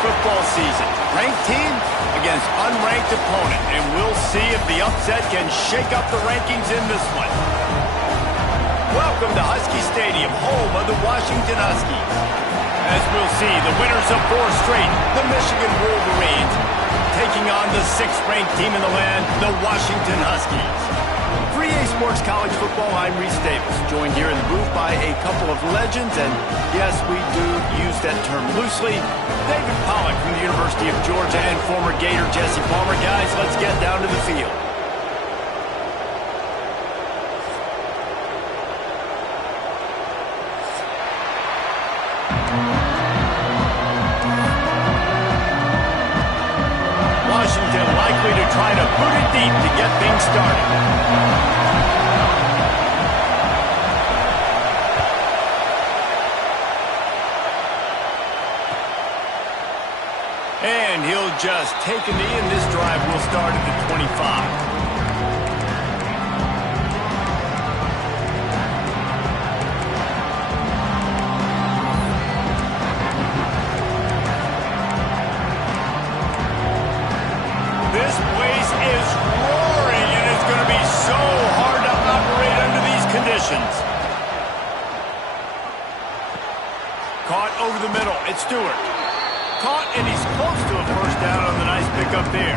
football season. Ranked team against unranked opponent, and we'll see if the upset can shake up the rankings in this one. Welcome to Husky Stadium, home of the Washington Huskies. As we'll see, the winners of 4 straight, the Michigan Wolverines, taking on the 6th-ranked team in the land, the Washington Huskies. 3A Sports College Football, I'm Reese Davis, joined here in the booth by a couple of legends, and yes, we do use that term loosely. David Pollack from the University of Georgia and former Gator Jesse Palmer. Guys, let's get down to the field. Washington likely to try to boot it deep to get things started. And he'll just take a knee, and this drive will start at the 25. This place is roaring, and it's going to be so hard to operate under these conditions. Caught over the middle. It's Stewart. Caught, and he's close to a first down on the nice pickup there.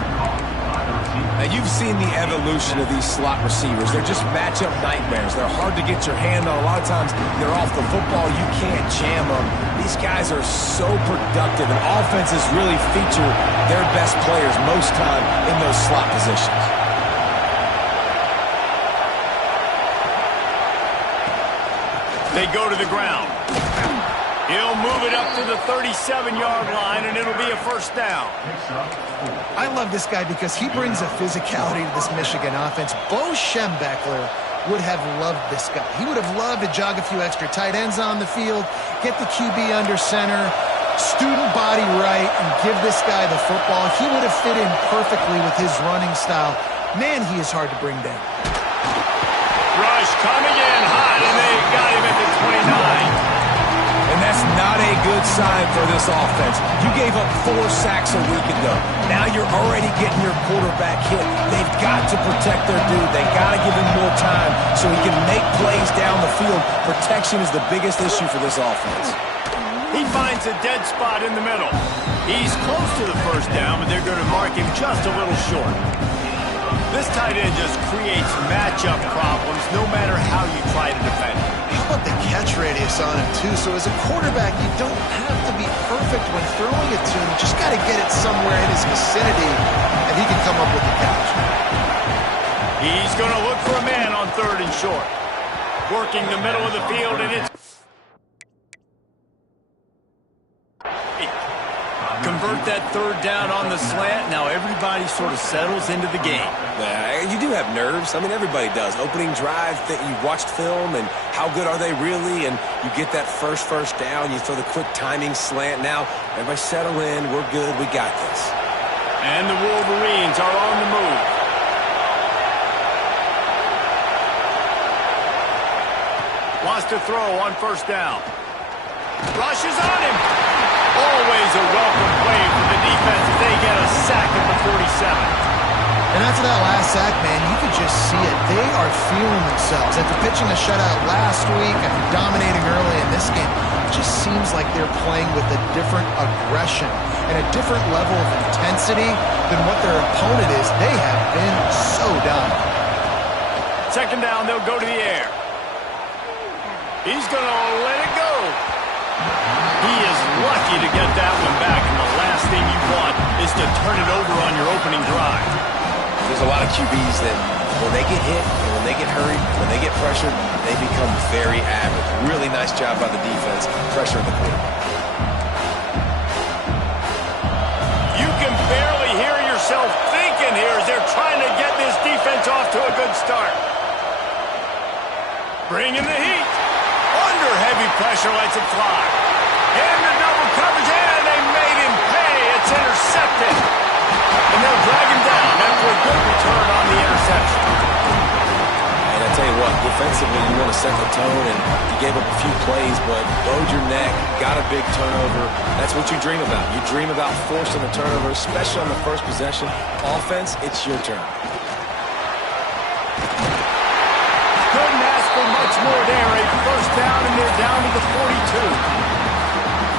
Now, you've seen the evolution of these slot receivers. They're just matchup nightmares. They're hard to get your hand on. A lot of times, they're off the football. You can't jam them. These guys are so productive, and offenses really feature their best players most time in those slot positions. They go to the ground. He'll move it up to the 37-yard line, and it'll be a first down. I love this guy because he brings a physicality to this Michigan offense. Bo Schembechler would have loved this guy. He would have loved to jog a few extra tight ends on the field, get the QB under center, student body right, and give this guy the football. He would have fit in perfectly with his running style. Man, he is hard to bring down. Rush coming in hot, and they got him at the 29. And that's not a good sign for this offense. You gave up 4 sacks a week ago. Now you're already getting your quarterback hit. They've got to protect their dude. They've got to give him more time so he can make plays down the field. Protection is the biggest issue for this offense. He finds a dead spot in the middle. He's close to the first down, but they're going to mark him just a little short. This tight end just creates matchup problems no matter how you try to defend him. How about the catch radius on him, too? So as a quarterback, you don't have to be perfect when throwing it to him. You just got to get it somewhere in his vicinity, and he can come up with the catch. He's going to look for a man on 3rd and short. Working the middle of the field, and it's... Convert that 3rd down on the slant. Now everybody sort of settles into the game. You do have nerves. I mean, everybody does. Opening drive, that you watched film, and how good are they really? And you get that first down. You throw the quick timing slant. Now, everybody settle in. We're good. We got this. And the Wolverines are on the move. Wants to throw on 1st down. Rushes on him. Always a welcome play for the defense as they get a sack at the 47. And after that last sack, man, you could just see it. They are feeling themselves. After pitching a shutout last week, after dominating early in this game, it just seems like they're playing with a different aggression and a different level of intensity than what their opponent is. They have been so dominant. 2nd down, they'll go to the air. He's going to let it go. He is lucky to get that one back, and the last thing you want is to turn it over on your opening drive. There's a lot of QBs that when they get hit, and when they get hurried, when they get pressured, they become very average. Really nice job by the defense, pressuring the quarterback. You can barely hear yourself thinking here as they're trying to get this defense off to a good start. Bringing the heat. Under heavy pressure, lets it fly. In the double coverage, and they made him pay. It's intercepted. And they'll drag him down after a good return on the interception. And I tell you what, offensively, you want to set the tone, and you gave up a few plays, but bowed your neck, got a big turnover. That's what you dream about. You dream about forcing a turnover, especially on the first possession. Offense, it's your turn. Couldn't ask for much more there. A first down, and they're down to the 42.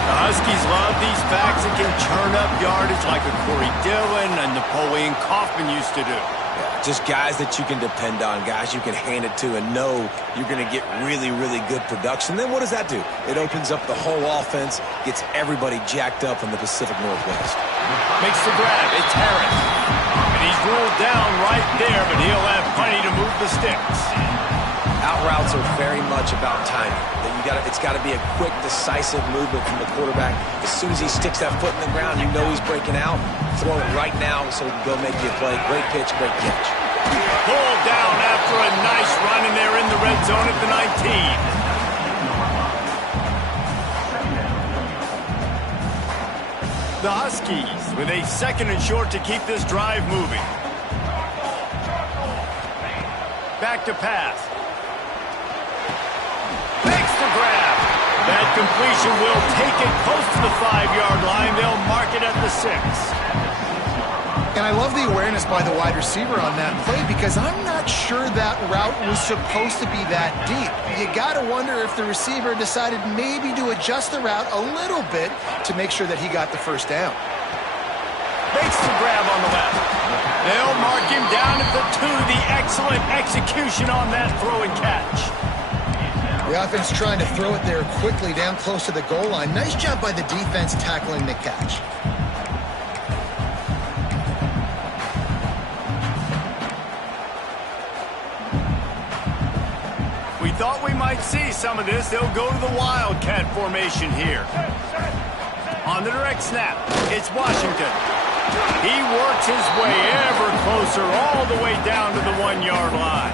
The Huskies love these backs that can churn up yardage like a Corey Dillon and Napoleon Kaufman used to do. Just guys that you can depend on, guys you can hand it to and know you're going to get really, really good production. Then what does that do? It opens up the whole offense, gets everybody jacked up in the Pacific Northwest. Makes the grab. It's Harris. And he's ruled down right there, but he'll have plenty to move the sticks. Out routes are very much about timing. It's got to be a quick, decisive movement from the quarterback. As soon as he sticks that foot in the ground, you know he's breaking out. Throw it right now so he can go make you a play. Great pitch, great catch. Pulled down after a nice run, and they're in the red zone at the 19. The Huskies with a 2nd and short to keep this drive moving. Back to pass. Makes the grab. That completion will take it close to the 5-yard line. They'll mark it at the 6. And I love the awareness by the wide receiver on that play because I'm not sure that route was supposed to be that deep. You got to wonder if the receiver decided maybe to adjust the route a little bit to make sure that he got the first down. Makes the grab on the left. They'll mark him down at the 2. The excellent execution on that throw and catch. The offense trying to throw it there quickly down close to the goal line. Nice job by the defense tackling the catch. We thought we might see some of this. They'll go to the Wildcat formation here. On the direct snap, it's Washington. He works his way ever closer all the way down to the 1-yard line.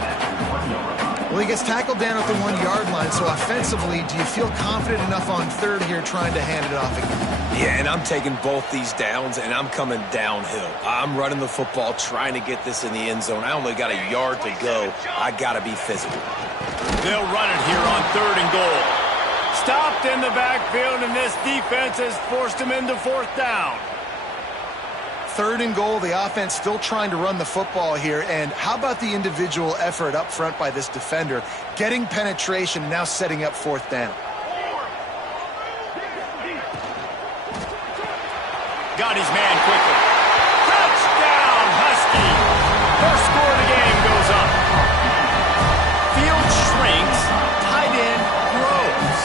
Well, he gets tackled down at the 1-yard line, so offensively, do you feel confident enough on 3rd here trying to hand it off again? Yeah, and I'm taking both these downs, and I'm coming downhill. I'm running the football, trying to get this in the end zone. I only got a yard to go. I got to be physical. They'll run it here on 3rd and goal. Stopped in the backfield, and this defense has forced him into 4th down. 3rd and goal, the offense still trying to run the football here, and how about the individual effort up front by this defender, getting penetration, now setting up 4th down. Got his man quickly. Touchdown, Husky! First score of the game goes up. Field shrinks, tight end grows.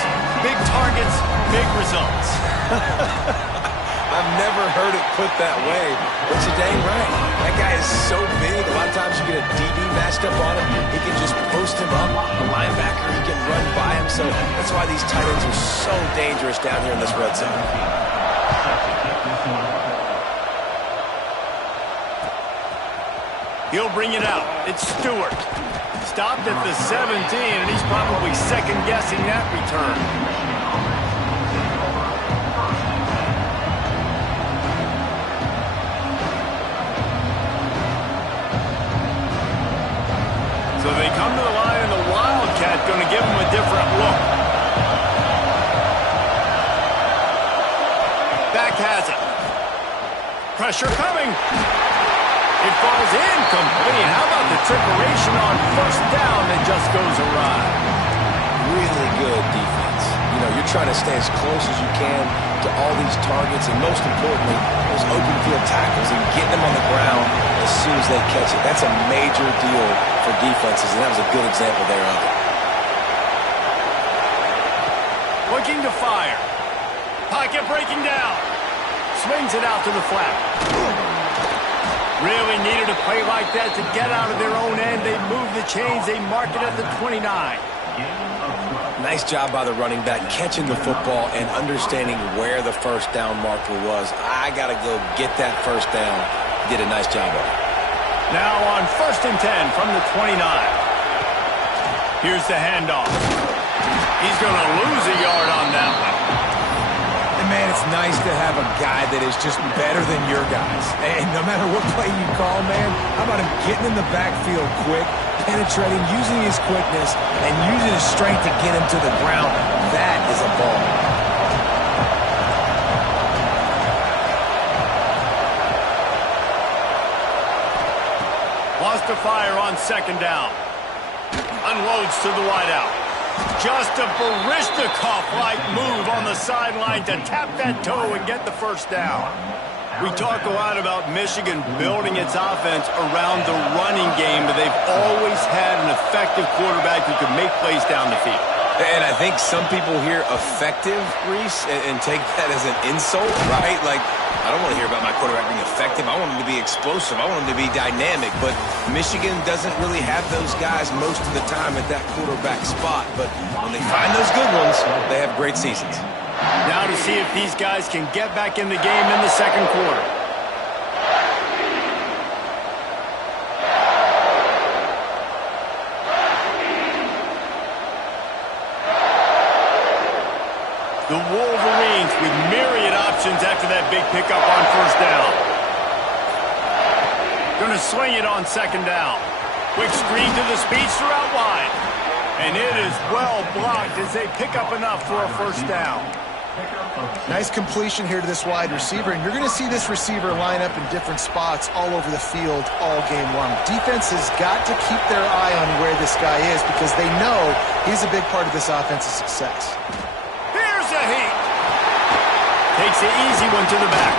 Big targets, big results. I've never heard it put that way, but you're dang right. That guy is so big, a lot of times you get a DB matched up on him. He can just post him up. A linebacker, he can run by him. So that's why these tight ends are so dangerous down here in this red zone. He'll bring it out. It's Stewart. Stopped at the 17, and he's probably second-guessing that return. So they come to the line, and the Wildcat going to give him a different look. Back has it. Pressure coming. It falls incomplete. How about the trickeration on 1st down that just goes awry? Really good defense. You know, you're trying to stay as close as you can to all these targets, and most importantly, those open field tackles and getting them on the ground as soon as they catch it. That's a major deal for defenses, and that was a good example there of it. Looking to fire. Pocket breaking down. Swings it out to the flat. Really needed a play like that to get out of their own end. They move the chains. They mark it at the 29. Nice job by the running back catching the football and understanding where the 1st down marker was. I got to go get that 1st down. Did a nice job of it. Now on 1st and 10 from the 29. Here's the handoff. He's going to lose a yard on that one. And man, it's nice to have a guy that is just better than your guys. And no matter what play you call, man, how about him getting in the backfield quick, penetrating, using his quickness, and using his strength to get him to the ground. That is a ball. Wants to fire on second down. Unloads to the wideout. Just a Baryshnikov-like move on the sideline to tap that toe and get the first down. We talk a lot about Michigan building its offense around the running game, but they've always had an effective quarterback who can make plays down the field. And I think some people hear effective, Reese, and take that as an insult, right? Like, I don't want to hear about my quarterback being effective. I want him to be explosive. I want him to be dynamic. But Michigan doesn't really have those guys most of the time at that quarterback spot. But when they find those good ones, they have great seasons. Now to see if these guys can get back in the game in the second quarter. The Wolverines with myriad options after that big pickup on first down. Going to swing it on second down. Quick screen to the speedster out wide. And it is well blocked as they pick up enough for a first down. Nice completion here to this wide receiver, and you're going to see this receiver line up in different spots all over the field all game long. Defense has got to keep their eye on where this guy is because they know he's a big part of this offense's success. Here's a heat. Takes the easy one to the back.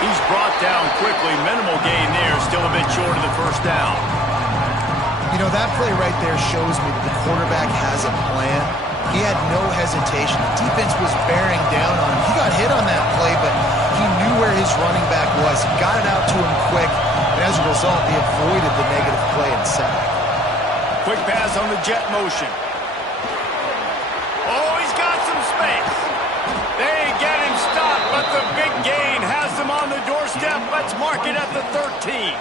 He's brought down quickly. Minimal gain there, still a bit short of the first down. You know, that play right there shows me that the quarterback has a plan. He had no hesitation. The defense was bearing down on him. He got hit on that play, but he knew where his running back was. He got it out to him quick, and as a result, he avoided the negative play and sack. Quick pass on the jet motion. Oh, he's got some space. They get him stopped, but the big gain has him on the doorstep. Let's mark it at the 13.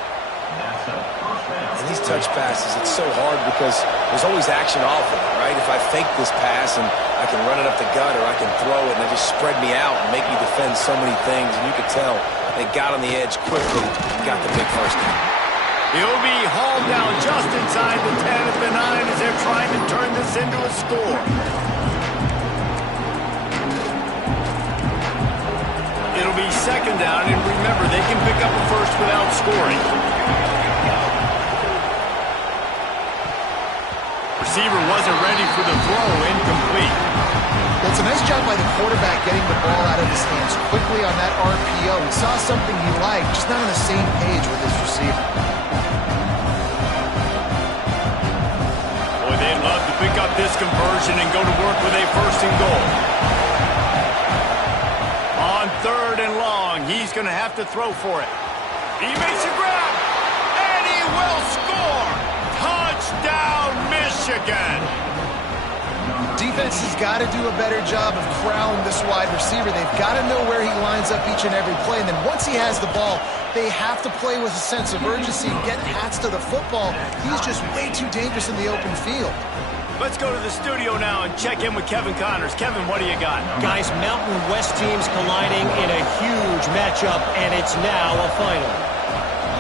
And these touch passes, it's so hard because there's always action off of it, right? If I fake this pass and I can run it up the gut or I can throw it and they just spread me out and make me defend so many things, and you could tell they got on the edge quickly and got the big first down. He'll be hauled down just inside the 10 at the 9 as they're trying to turn this into a score. It'll be second down, and remember, they can pick up a first without scoring. Receiver wasn't ready for the throw, incomplete. It's a nice job by the quarterback getting the ball out of his hands quickly on that RPO. He saw something he liked, just not on the same page with his receiver. Boy, they'd love to pick up this conversion and go to work with a first and goal. On third and long, he's going to have to throw for it. He makes a grab, and he will score. Touchdown, Michigan. Defense has got to do a better job of corralling this wide receiver. They've got to know where he lines up each and every play. And then once he has the ball, they have to play with a sense of urgency and get hats to the football. He's just way too dangerous in the open field. Let's go to the studio now and check in with Kevin Connors. Kevin, what do you got? Guys, Mountain West teams colliding in a huge matchup, and it's now a final.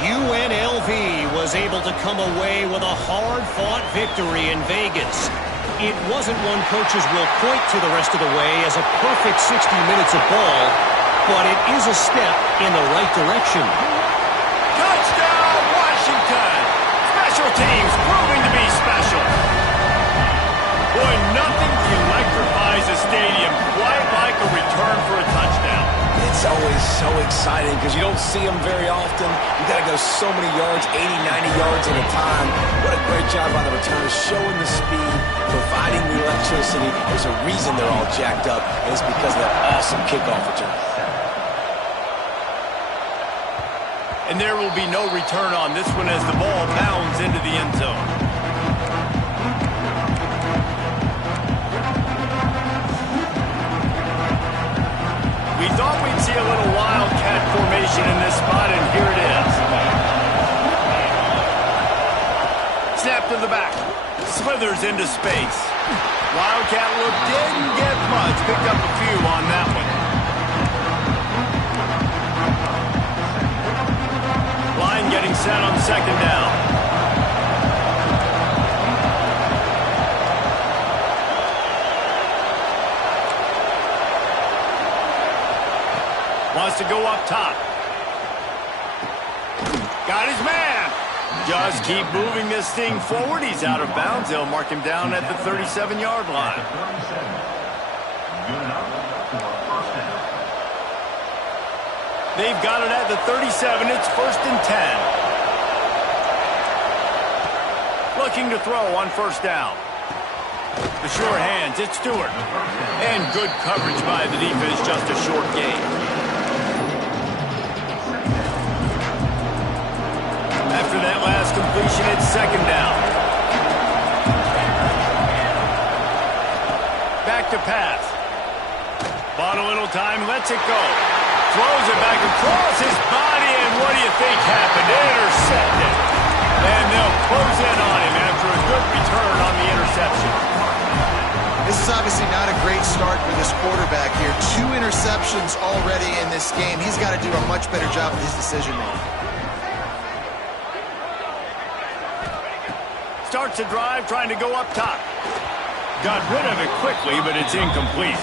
UNLV was able to come away with a hard-fought victory in Vegas. It wasn't one coaches will point to the rest of the way as a perfect 60 minutes of ball, but it is a step in the right direction. Touchdown, Washington! Special teams proving to be special. Boy, nothing electrifies a stadium quite like a return for a touchdown. It's always so exciting because you don't see them very often. You got to go so many yards, 80, 90 yards at a time. What a great job by the returners, showing the speed, providing the electricity. There's a reason they're all jacked up, and it's because of that awesome kickoff return. And there will be no return on this one as the ball bounds into the end zone. We thought we'd see a little wildcat formation in this spot, and here it is. Snap to the back. Slithers into space. Wildcat look didn't get much. Picked up a few on that one. Line getting set on second down. to go up top. Got his man. Just keep moving this thing forward. He's out of bounds. They'll mark him down at the 37-yard line. They've got it at the 37. It's 1st and 10. Looking to throw on 1st down. The sure hands, it's Stewart. And good coverage by the defense, just a short gain. After that last completion, it's 2nd down. Back to pass. Bought a little time, lets it go. Throws it back across his body, and what do you think happened? Intercepted. And they'll close in on him after a good return on the interception. This is obviously not a great start for this quarterback here. 2 interceptions already in this game. He's got to do a much better job with his decision-making. Starts a drive trying to go up top. Got rid of it quickly, but it's incomplete.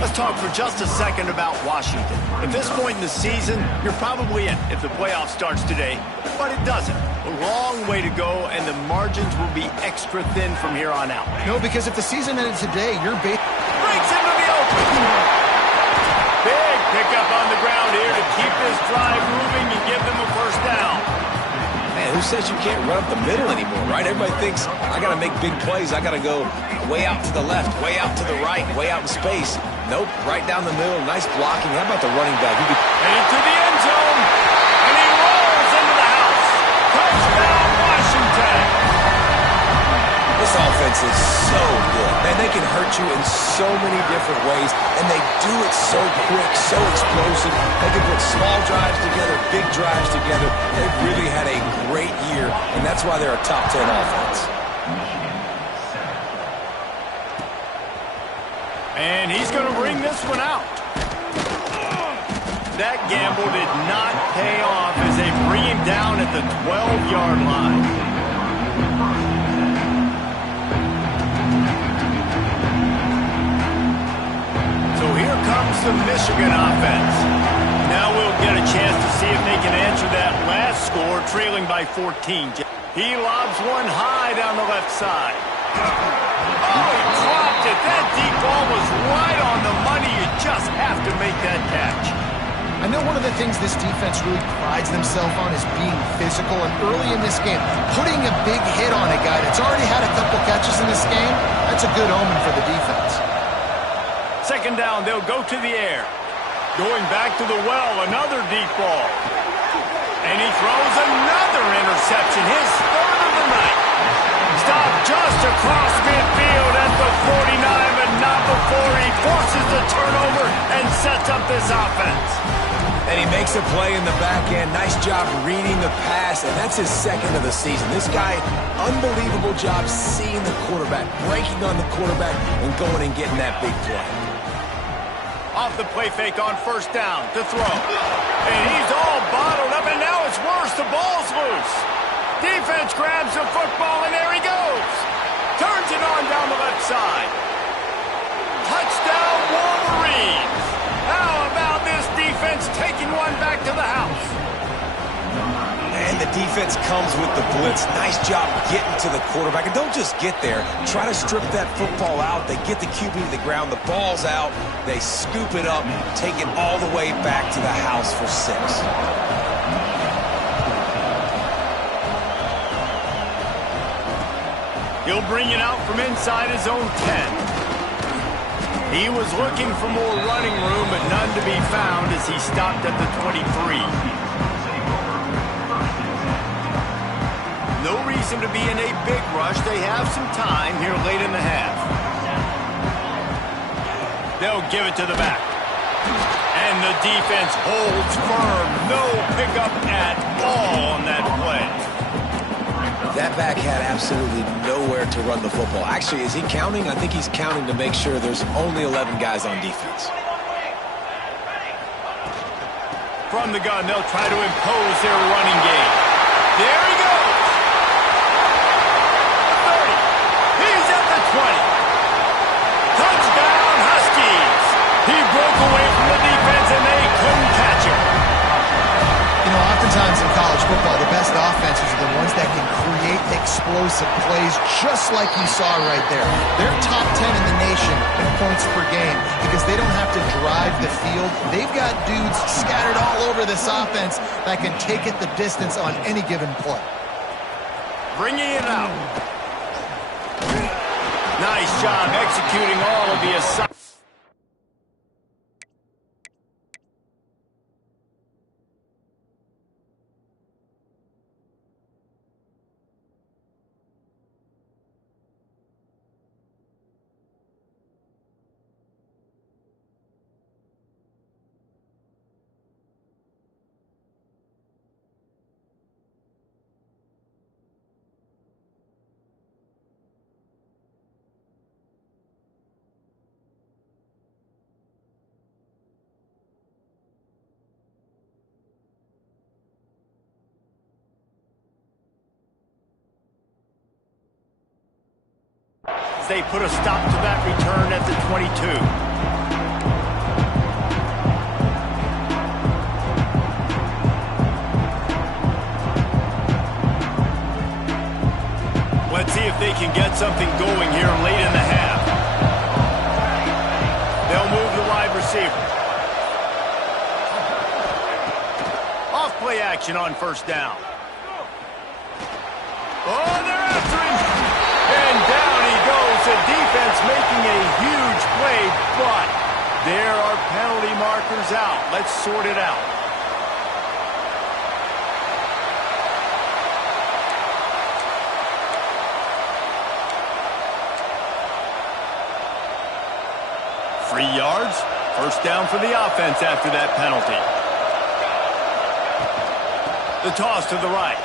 Let's talk for just a second about Washington. At this point in the season, you're probably in if the playoff starts today, but it doesn't. A long way to go, and the margins will be extra thin from here on out. No, because if the season ended today, you're breaks into the open. Big pickup on the ground here to keep this drive moving and give them a 1st down. Man, who says you can't run up the middle anymore, right? Everybody thinks, I got to make big plays. I got to go way out to the left, way out to the right, way out in space. Nope, right down the middle. Nice blocking. How about the running back? And into the end zone. And he rolls into the house. Touchdown, Washington. This offense is so good. Man, they can hurt you in so many different ways, and they do it so quick, so explosive. They can put small drives together, big drives together. They've really had a great year, and that's why they're a top 10 offense. And he's going to bring this one out. That gamble did not pay off as they bring him down at the 12-yard line. So here comes the Michigan offense. Now we'll get a chance to see if they can answer that last score, trailing by 14. He lobs one high down the left side. Oh, he dropped it. That deep ball was right on the money. You just have to make that catch. I know one of the things this defense really prides themselves on is being physical, and early in this game, putting a big hit on a guy that's already had a couple catches in this game, that's a good omen for the defense. 2nd down, they'll go to the air. Going back to the well, another deep ball. And he throws another interception, his 3rd of the night. Stopped just across midfield at the 49, but not before he forces the turnover and sets up this offense. And he makes a play in the back end. Nice job reading the pass, and that's his 2nd of the season. This guy, unbelievable job seeing the quarterback, breaking on the quarterback, and going and getting that big play. Off the play fake on 1st down to throw. And he's all bottled up, and now it's worse. The ball's loose. Defense grabs the football, and there he goes. Turns it on down the left side. Touchdown, Wolverines. How about this defense taking one back to the house? And the defense comes with the blitz. Nice job getting to the quarterback. And don't just get there. Try to strip that football out. They get the QB to the ground. The ball's out. They scoop it up, take it all the way back to the house for 6. He'll bring it out from inside his own 10. He was looking for more running room, but none to be found as he stopped at the 23. No reason to be in a big rush. They have some time here late in the half. They'll give it to the back. And the defense holds firm. No pickup at all on that play. That back had absolutely nowhere to run the football. Actually, is he counting? I think he's counting to make sure there's only 11 guys on defense. From the gun, they'll try to impose their running game. There he goes. 30. He's at the 20. Touchdown, Huskies. He broke away from the defense, and they couldn't catch college football, the best offenses are the ones that can create explosive plays just like you saw right there. They're top 10 in the nation in points per game because they don't have to drive the field. They've got dudes scattered all over this offense that can take it the distance on any given play. Bringing it out. Nice job executing all of the assignments. They put a stop to that return at the 22. Let's see if they can get something going here late in the half. They'll move the wide receiver. Off play action on first down. Oh, they're after him. And down he goes. The defense making a huge play, but there are penalty markers out. Let's sort it out. Free yards. First down for the offense after that penalty. The toss to the right.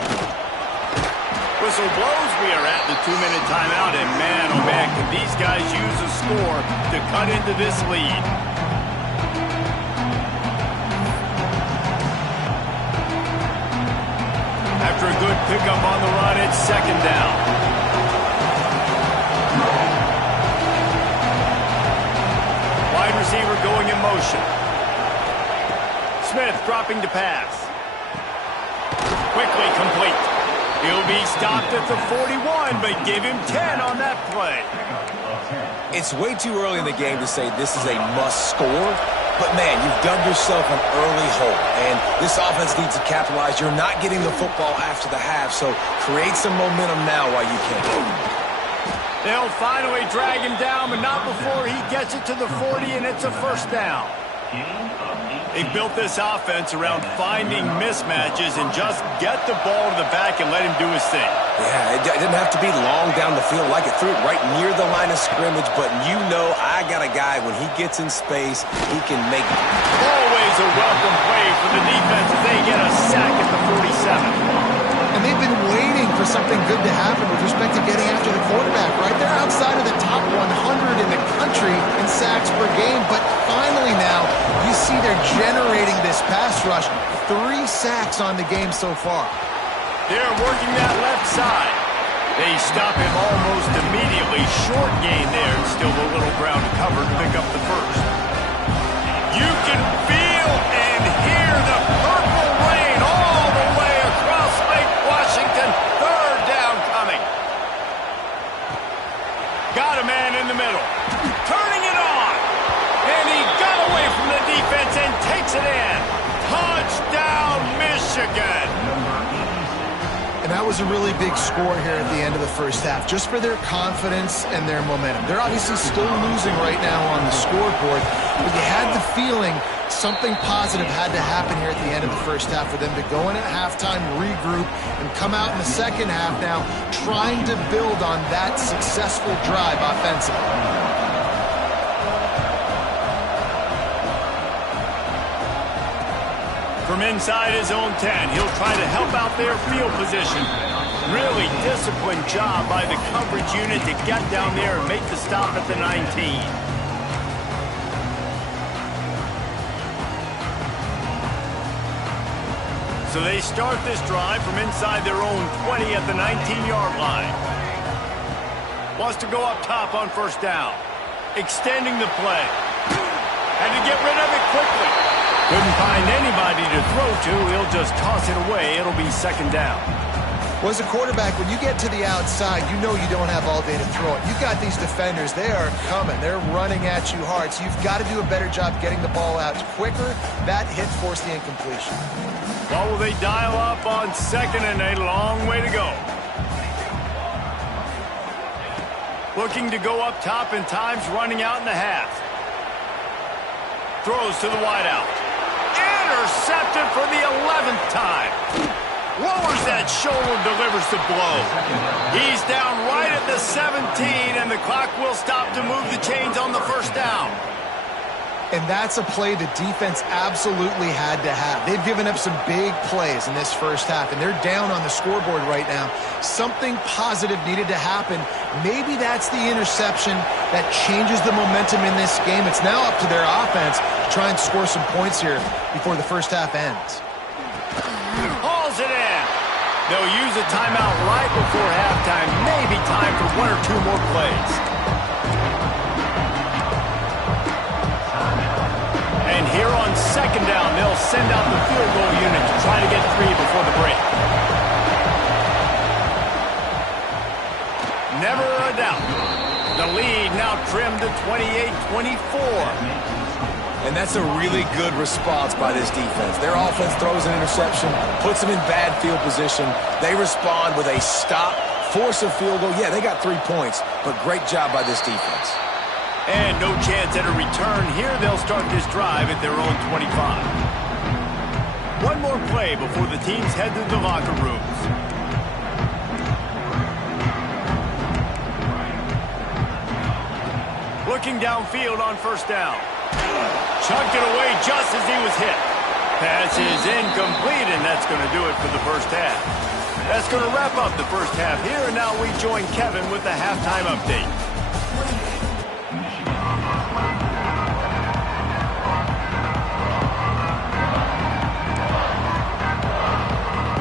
Whistle blows. We are at the 2-minute timeout, and man, oh man, can these guys use a score to cut into this lead. After a good pickup on the run, it's second down. Wide receiver going in motion. Smith dropping to pass. Quickly complete. He'll be stopped at the 41, but give him 10 on that play. It's way too early in the game to say this is a must score, but man, you've dug yourself an early hole, and this offense needs to capitalize. You're not getting the football after the half, so create some momentum now while you can. They'll finally drag him down, but not before he gets it to the 40, and it's a first down. They've built this offense around finding mismatches and just get the ball to the back and let him do his thing. Yeah, it didn't have to be long down the field. Like it threw it right near the line of scrimmage, but you know I got a guy, when he gets in space, he can make it. Always a welcome play for the defense as they get a sack at the 47. And they've been waiting for something good to happen with respect to getting after the quarterback, right? They're outside of the top 100 in the country in sacks per game, but finally now you see they're generating this pass rush. 3 sacks on the game so far. They're working that left side. They stop him almost immediately. Short gain there. Still a little ground to cover to pick up the first. You can feel and hear the purple rain all the way across Lake Washington. Third down coming. Got a man in the middle. Turning it on. And he got away from the defense and takes it in. Touchdown, Michigan. And that was a really big score here at the end of the first half, just for their confidence and their momentum. They're obviously still losing right now on the scoreboard, but you had the feeling something positive had to happen here at the end of the first half for them to go in at halftime, regroup, and come out in the second half now trying to build on that successful drive offensively. From inside his own 10, he'll try to help out their field position. Really disciplined job by the coverage unit to get down there and make the stop at the 19. So they start this drive from inside their own 20 at the 19-yard line. Wants to go up top on first down. Extending the play. And to get rid of it quickly. Couldn't find anybody to throw to. He'll just toss it away. It'll be second down. Well, as a quarterback, when you get to the outside, you know you don't have all day to throw it. You got these defenders. They are coming. They're running at you hard. So you've got to do a better job getting the ball out quicker. That hit forced the incompletion. Well, will they dial up on second and a long way to go? Looking to go up top and time's running out in the half. Throws to the wideout. Intercepted for the 11th time. Lowers that shoulder, delivers the blow. He's down right at the 17, and the clock will stop to move the chains on the first down. And that's a play the defense absolutely had to have. They've given up some big plays in this first half, and they're down on the scoreboard right now. Something positive needed to happen. Maybe that's the interception that changes the momentum in this game. It's now up to their offense to try and score some points here before the first half ends. Hauls it in. They'll use a timeout right before halftime. Maybe time for one or two more plays. And here on second down, they'll send out the field goal unit to try to get 3 before the break. Never a doubt. The lead now trimmed to 28-24. And that's a really good response by this defense. Their offense throws an interception, puts them in bad field position. They respond with a stop, force a field goal. Yeah, they got 3 points, but great job by this defense. And no chance at a return here. They'll start this drive at their own 25. One more play before the teams head to the locker rooms. Looking downfield on first down. Chucked it away just as he was hit. Pass is incomplete, and that's going to do it for the first half. That's going to wrap up the first half here, and now we join Kevin with the halftime update.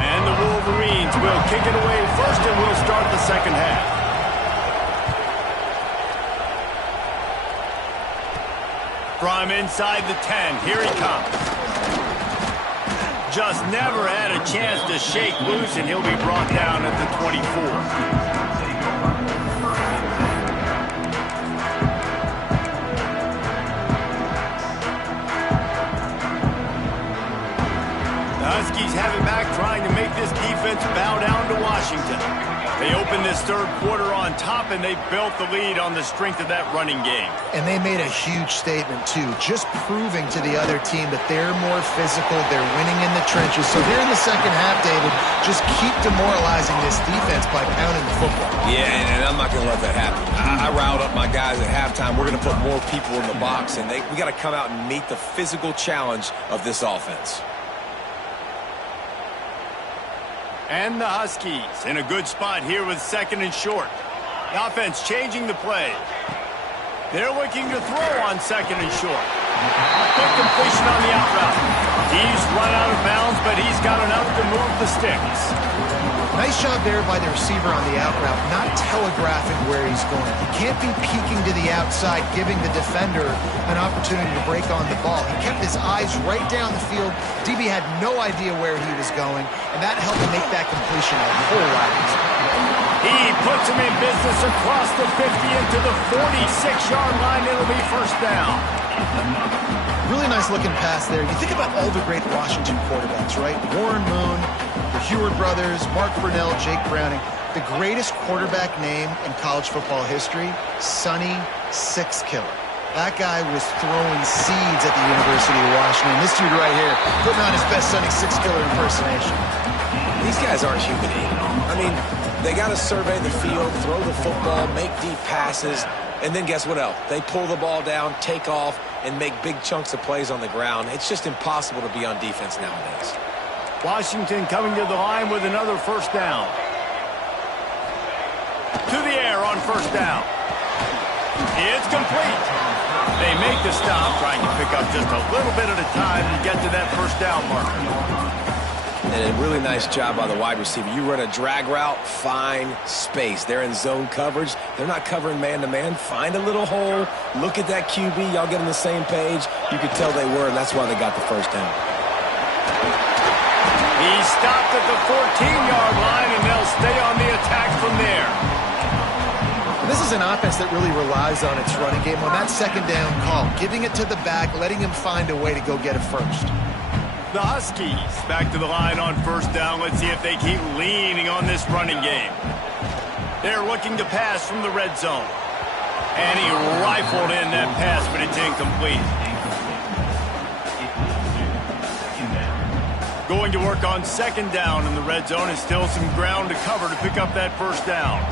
And the Wolverines will kick it away first, and we'll start the second half. From inside the 10, here he comes. Just never had a chance to shake loose, and he'll be brought down at the 24. The Huskies have it back, trying to make this defense bow down to Washington. They opened this third quarter on top, and they built the lead on the strength of that running game. And they made a huge statement, too, just proving to the other team that they're more physical, they're winning in the trenches. So here in the second half, David, just keep demoralizing this defense by pounding the football. Yeah, and I'm not going to let that happen. I riled up my guys at halftime. We're going to put more people in the box, and we got to come out and meet the physical challenge of this offense. And the Huskies in a good spot here with second and short. The offense changing the play. They're looking to throw on second and short. Quick completion on the out route. He's run out of bounds, but he's got enough to move the sticks. Nice job there by the receiver on the out route, not telegraphing where he's going. He can't be peeking to the outside, giving the defender an opportunity to break on the ball. He kept his eyes right down the field. DB had no idea where he was going, and that helped him make that completion a whole lot easier. He puts him in business across the 50 into the 46-yard line. It'll be first down. Really nice looking pass there. You think about all the great Washington quarterbacks, right? Warren Moon, the Heward brothers, Mark Brunell, Jake Browning. The greatest quarterback name in college football history, Sonny Six Killer. That guy was throwing seeds at the University of Washington. This dude right here, putting on his best Sonny Six Killer impersonation. These guys aren't human. I mean, they got to survey the field, throw the football, make deep passes, and then guess what else? They pull the ball down, take off, and make big chunks of plays on the ground. It's just impossible to be on defense nowadays. Washington coming to the line with another first down. To the air on first down. It's complete. They make the stop, trying to pick up just a little bit at a time to get to that first down marker. And a really nice job by the wide receiver. You run a drag route, find space. They're in zone coverage. They're not covering man-to-man. Find a little hole. Look at that QB. Y'all get on the same page. You could tell they were, and that's why they got the first down. He stopped at the 14-yard line, and they'll stay on the attack from there. This is an offense that really relies on its running game on that second down call, giving it to the back, letting him find a way to go get it first. The Huskies back to the line on first down. Let's see if they keep leaning on this running game. They're looking to pass from the red zone. And he rifled in that pass, but it's incomplete. Going to work on second down in the red zone, and still some ground to cover to pick up that first down.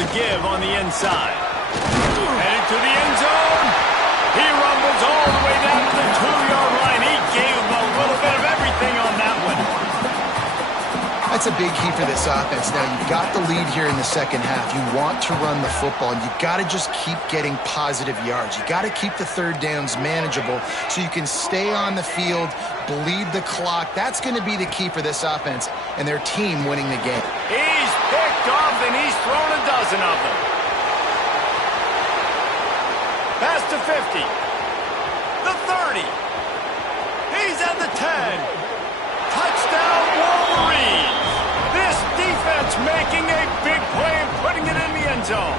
The give on the inside. Headed to the end zone. He rumbles all the way down to the 2-yard line. He gave him a little bit of everything on that one. That's a big key for this offense. Now, you've got the lead here in the second half. You want to run the football, and you've got to just keep getting positive yards. You've got to keep the third downs manageable so you can stay on the field, bleed the clock. That's going to be the key for this offense and their team winning the game. He's picked off, and he's thrown a dozen of them. Pass to 50. The 30. He's at the 10. Touchdown, Wolverines. This defense making a big play and putting it in the end zone.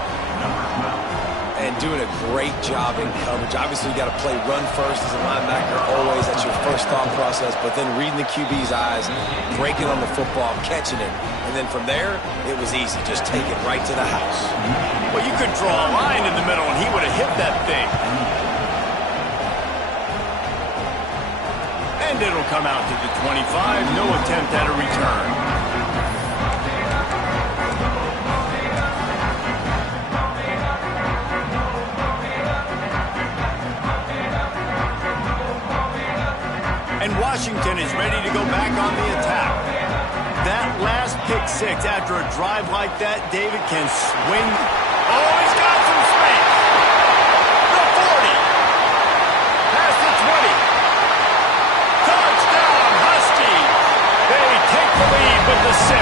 And doing a great job in coverage. Obviously, you got to play run first as a linebacker always. That's your first thought process. But then reading the QB's eyes, breaking on the football, catching it. And then from there, it was easy. Just take it right to the house. Well, you could draw a line in the middle, and he would have hit that thing. And it'll come out to the 25. No attempt at a return. And Washington is ready to go back on the attack. That last pick six after a drive like that, David can swing. Oh, he's got some space. The 40. Past the 20. Touchdown, Huskies. They take the lead with the 6.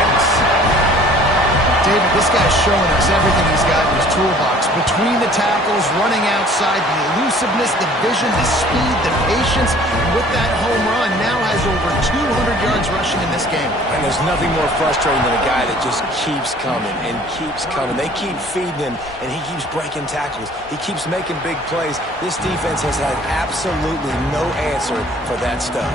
David, this guy's showing us everything he's got in his toolbox. Between the tackles, running outside, the elusiveness, the vision, the speed, the patience. And with that home run, now has over 200 yards rushing in this game. And there's nothing more frustrating than a guy that just keeps coming and keeps coming. They keep feeding him, and he keeps breaking tackles. He keeps making big plays. This defense has had absolutely no answer for that stud.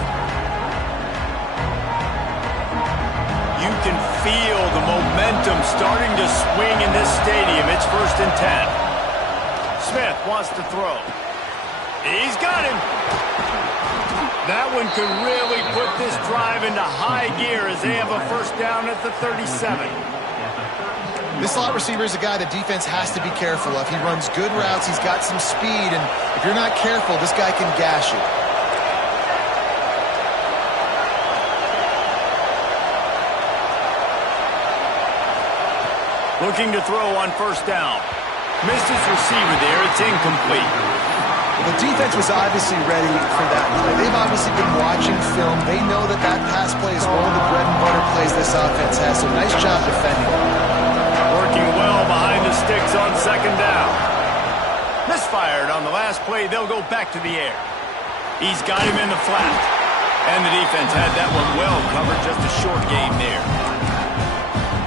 You can feel the momentum starting to swing in this stadium. It's 1st and 10. Smith wants to throw. He's got him. That one could really put this drive into high gear as they have a first down at the 37. This slot receiver is a guy the defense has to be careful of. He runs good routes. He's got some speed, and if you're not careful, this guy can gash you. Looking to throw on first down. Missed his receiver there. It's incomplete. The defense was obviously ready for that play. They've obviously been watching film. They know that that pass play is one of the bread and butter plays this offense has, so nice job defending. Working well behind the sticks on second down. Misfired on the last play. They'll go back to the air. He's got him in the flat. And the defense had that one well covered. Just a short game there.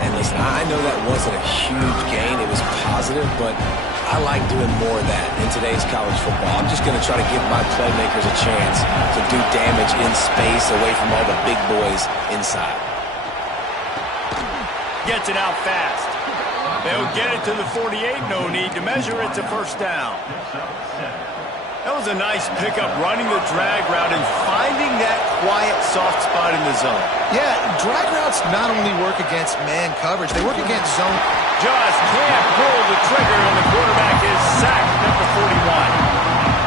And listen, I know that wasn't a huge gain. It was positive, but I like doing more of that in today's college football. I'm just going to try to give my playmakers a chance to do damage in space away from all the big boys inside. Gets it out fast. They'll get it to the 48. No need to measure. It's a first down. That was a nice pickup, running the drag route and finding that quiet, soft spot in the zone. Yeah, drag routes not only work against man coverage, they work against zone. Just can't pull the trigger, and the quarterback is sacked at the 41.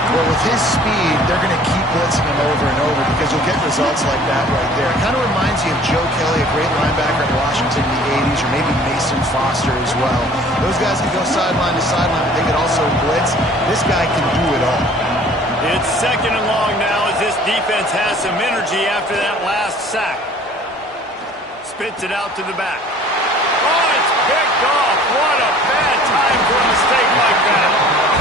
Well, with his speed, they're going to keep blitzing him over and over because you'll get results like that right there. It kind of reminds you of Joe Kelly, a great linebacker in Washington in the 80s, or maybe Mason Foster as well. Those guys can go sideline to sideline, but they can also blitz. This guy can do it all. It's second and long now as this defense has some energy after that last sack. Spits it out to the back. Oh, it's picked off. What a bad time for a mistake like that.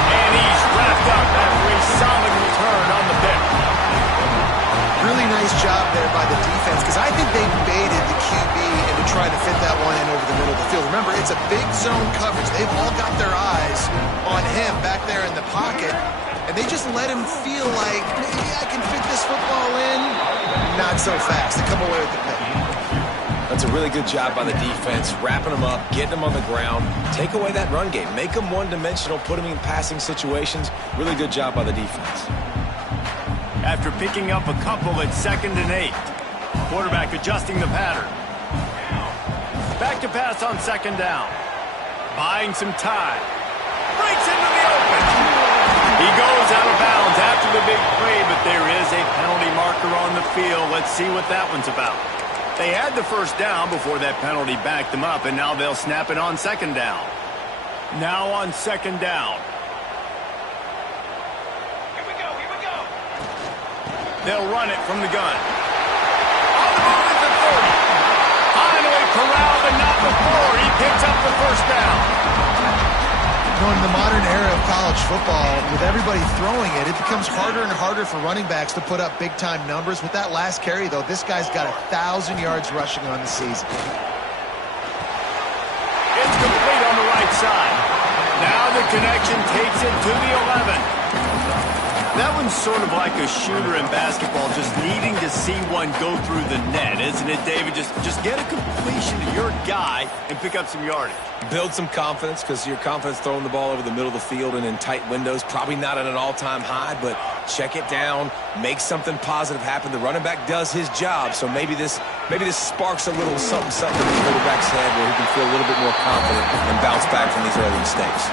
And he's wrapped up after a solid return on the pick. Really nice job there by the defense because I think they baited the QB into trying to fit that one in over the middle of the field. Remember, it's a big zone coverage. They've all got their eyes on him back there in the pocket, and they just let him feel like, maybe I can fit this football in. Not so fast. They come away with the pick. That's a really good job by the defense, wrapping them up, getting them on the ground, take away that run game, make them one-dimensional, put them in passing situations. Really good job by the defense. After picking up a couple at 2nd and 8. Quarterback adjusting the pattern. Back to pass on 2nd down. Buying some time. Breaks into the open. He goes out of bounds after the big play, but there is a penalty marker on the field. Let's see what that one's about. They had the first down before that penalty backed them up, and now they'll snap it on 2nd down. Now on 2nd down. They'll run it from the gun. On the move at the 30. Finally corralled, and not before. He picks up the first down. You know, in the modern era of college football, with everybody throwing it, it becomes harder and harder for running backs to put up big-time numbers. With that last carry, though, this guy's got 1,000 yards rushing on the season. It's complete on the right side. Now the connection takes it to the 11. That one's sort of like a shooter in basketball, just needing to see one go through the net, isn't it, David? Just get a completion to your guy and pick up some yardage. Build some confidence because your confidence throwing the ball over the middle of the field and in tight windows, probably not at an all-time high, but check it down, make something positive happen. The running back does his job, so maybe this sparks a little something in the quarterback's head where he can feel a little bit more confident and bounce back from these early mistakes.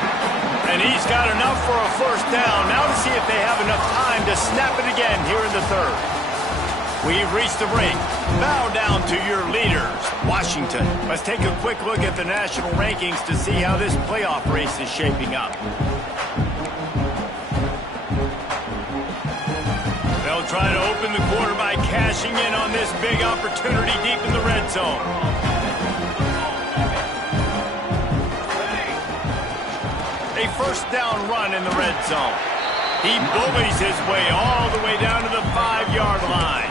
And he's got enough for a first down. Now to see if they have enough time to snap it again here in the 3rd. We've reached the break. Bow down to your leaders, Washington. Let's take a quick look at the national rankings to see how this playoff race is shaping up. They'll try to open the quarter by cashing in on this big opportunity deep in the red zone. A first down run in the red zone. He bullies his way all the way down to the 5-yard line.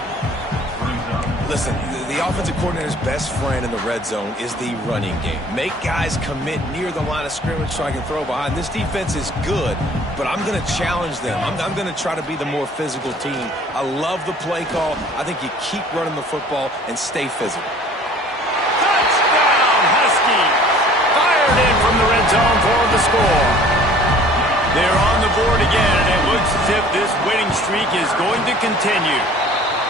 Listen, the offensive coordinator's best friend in the red zone is the running game. Make guys commit near the line of scrimmage so I can throw behind. This defense is good, but I'm going to challenge them. I'm going to try to be the more physical team. I love the play call. I think you keep running the football and stay physical. Touchdown, Huskies! Fired in from the red zone for the score. They're on the board again, and it looks as if this winning streak is going to continue.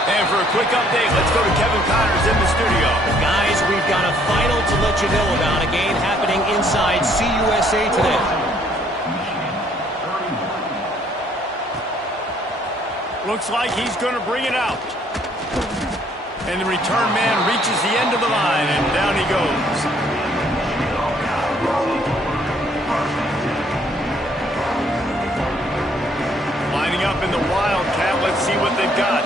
And for a quick update, let's go to Kevin Connors in the studio. Guys, we've got a final to let you know about, a game happening inside CUSA today. Looks like he's going to bring it out. And the return man reaches the end of the line, and down he goes. Lining up in the Wildcat, let's see what they've got.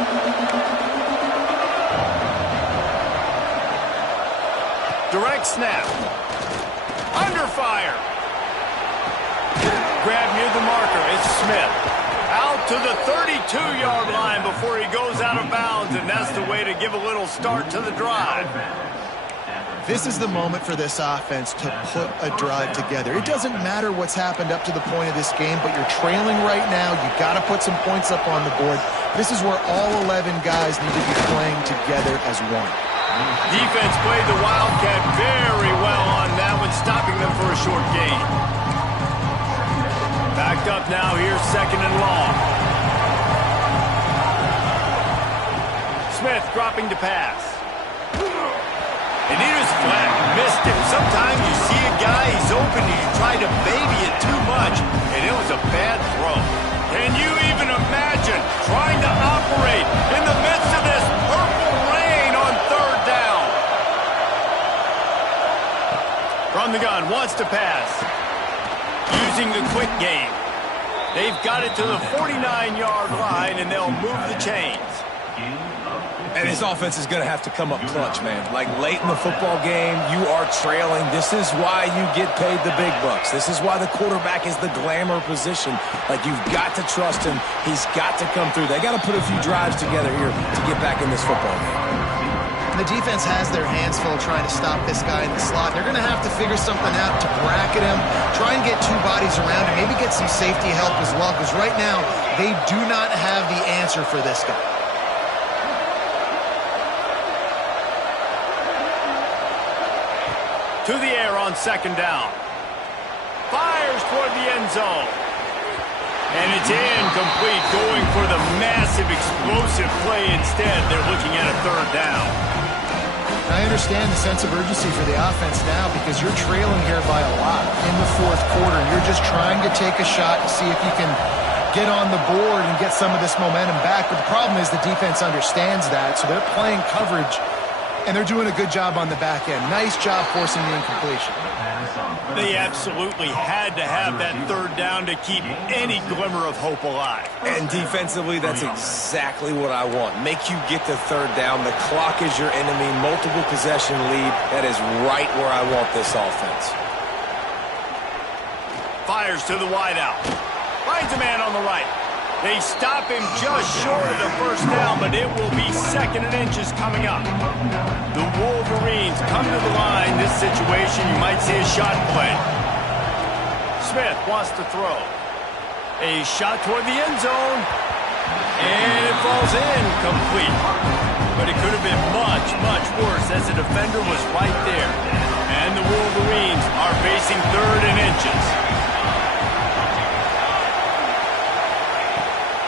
Direct snap. Under fire. Grab near the marker. It's Smith. Out to the 32-yard line before he goes out of bounds, and that's the way to give a little start to the drive. This is the moment for this offense to put a drive together. It doesn't matter what's happened up to the point of this game, but you're trailing right now. You've got to put some points up on the board. This is where all 11 guys need to be playing together as one. Defense played the Wildcat very well on that one, stopping them for a short gain. Backed up now, here's 2nd and long. Smith dropping to pass. And he was flat, missed him. Sometimes you see a guy, he's open, and you try to baby it too much, and it was a bad throw. Can you even imagine trying to operate in the midst of this purple rain on 3rd down? From the gun, wants to pass. Using the quick game. They've got it to the 49-yard line, and they'll move the chains. And his offense is going to have to come up clutch, man. Like late in the football game, you are trailing. This is why you get paid the big bucks. This is why the quarterback is the glamour position. Like, you've got to trust him. He's got to come through. They got to put a few drives together here to get back in this football game. And the defense has their hands full trying to stop this guy in the slot. They're going to have to figure something out to bracket him, try and get two bodies around him, maybe get some safety help as well, because right now they do not have the answer for this guy. To the air on second down. Fires toward the end zone. And it's incomplete, going for the massive, explosive play instead. They're looking at a third down. I understand the sense of urgency for the offense now because you're trailing here by a lot in the fourth quarter. You're just trying to take a shot to see if you can get on the board and get some of this momentum back. But the problem is the defense understands that, so they're playing coverage. And they're doing a good job on the back end. Nice job forcing the incompletion. They absolutely had to have that third down to keep any glimmer of hope alive. And defensively, that's exactly what I want. Make you get the third down. The clock is your enemy. Multiple possession lead. That is right where I want this offense. Fires to the wideout. Finds a man on the right. They stop him just short of the first down, but it will be second and inches coming up. The Wolverines come to the line. This situation, you might see a shot play. Smith wants to throw. A shot toward the end zone. And it falls in complete. But it could have been much, much worse as the defender was right there. And the Wolverines are facing third and inches.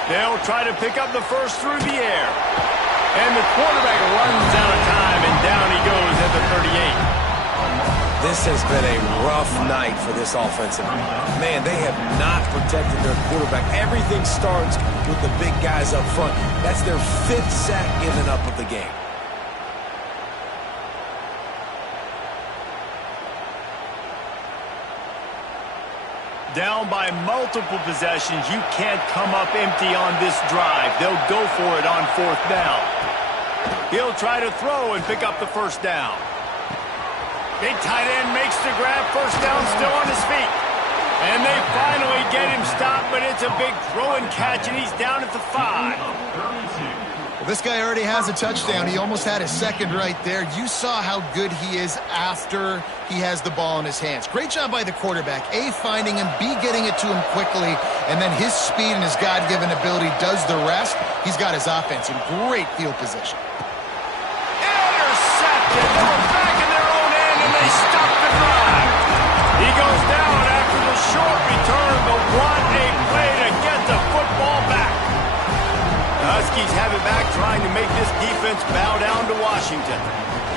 They'll try to pick up the first through the air. And the quarterback runs out of time, and down he goes at the 38. This has been a rough night for this offensive line. Man, they have not protected their quarterback. Everything starts with the big guys up front. That's their fifth sack given up of the game. Down by multiple possessions, you can't come up empty on this drive. They'll go for it on fourth down. He'll try to throw and pick up the first down. Big tight end makes the grab. First down, still on his feet. And they finally get him stopped, but it's a big throw and catch, and he's down at the 5. Well, this guy already has a touchdown. He almost had his second right there. You saw how good he is after he has the ball in his hands. Great job by the quarterback. A, finding him, B, getting it to him quickly, and then his speed and his God-given ability does the rest. He's got his offense in great field position. Intercepted. They're back in their own end, and they stop the drive. He goes down after the short return, but what a play to get the football back. The Huskies have it back, trying to make this defense bow down to Washington.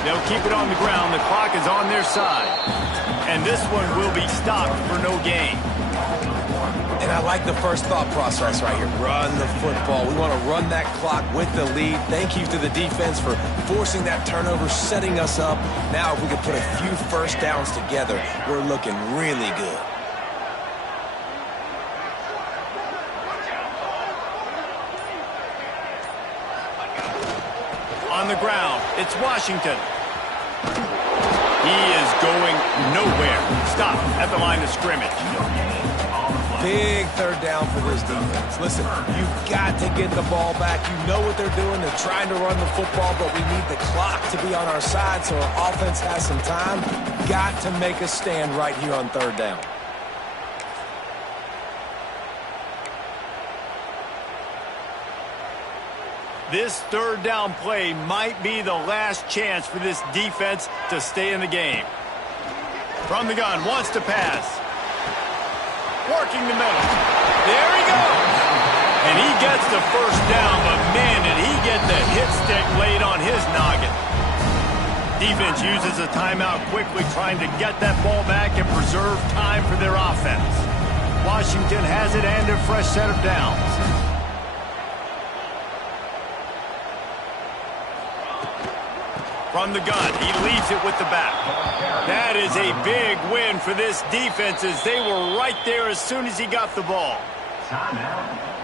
They'll keep it on the ground. The clock is on their side. And this one will be stopped for no gain. And I like the first thought process right here. Run the football. We want to run that clock with the lead. Thank you to the defense for forcing that turnover, setting us up. Now if we can put a few first downs together, we're looking really good. On the ground, it's Washington. He is going nowhere. Stop at the line of scrimmage. Big third down for this defense. Listen, you've got to get the ball back. You know what they're doing. They're trying to run the football, but we need the clock to be on our side so our offense has some time. Got to make a stand right here on third down. This third down play might be the last chance for this defense to stay in the game. From the gun, wants to pass. Working the middle. There he goes. And he gets the first down, but man, did he get the hit stick laid on his noggin. Defense uses a timeout quickly, trying to get that ball back and preserve time for their offense. Washington has it and a fresh set of downs. From the gun, he leaves it with the back. That is a big win for this defense as they were right there as soon as he got the ball.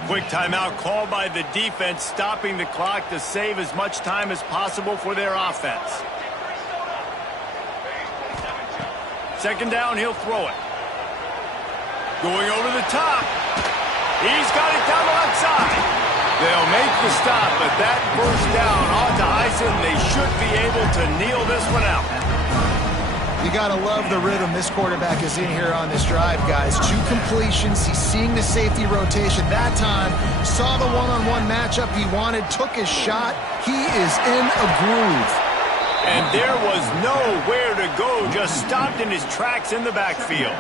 Quick timeout called by the defense, stopping the clock to save as much time as possible for their offense. Second down, he'll throw it. Going over the top. He's got it down the left side. They'll make the stop, but that first down ought to ice it, and they should be able to kneel this one out. You got to love the rhythm this quarterback is in here on this drive, guys. 2 completions. He's seeing the safety rotation. That time, saw the one-on-one matchup he wanted, took his shot. He is in a groove. And there was nowhere to go, just stopped in his tracks in the backfield.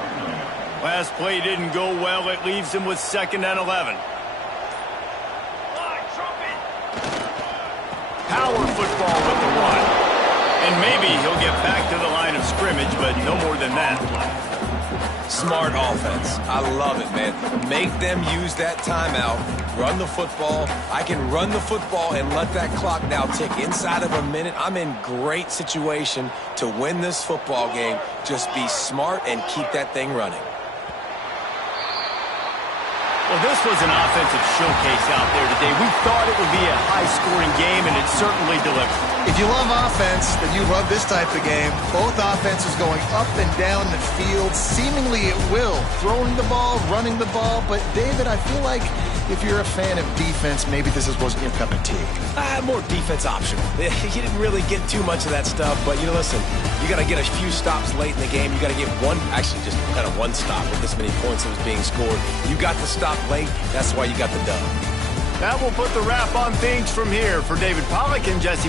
Last play didn't go well. It leaves him with 2nd and 11. Power football with the run. And maybe he'll get back to the line of scrimmage, but no more than that. Smart offense. I love it, man. Make them use that timeout. Run the football. I can run the football and let that clock now tick inside of a minute. I'm in great situation to win this football game. Just be smart and keep that thing running. Well, this was an offensive showcase out there today. We thought it would be a high-scoring game, and it certainly delivered. If you love offense, then you love this type of game. Both offenses going up and down the field, seemingly at will. Throwing the ball, running the ball. But, David, I feel like if you're a fan of defense, maybe this wasn't your cup of tea. More defense optional. You didn't really get too much of that stuff, but, listen, you got to get a few stops late in the game. You got to get actually just kind of one stop with this many points that was being scored. You got the stop late. That's why you got the dub. That will put the wrap on things from here. For David Pollack and Jesse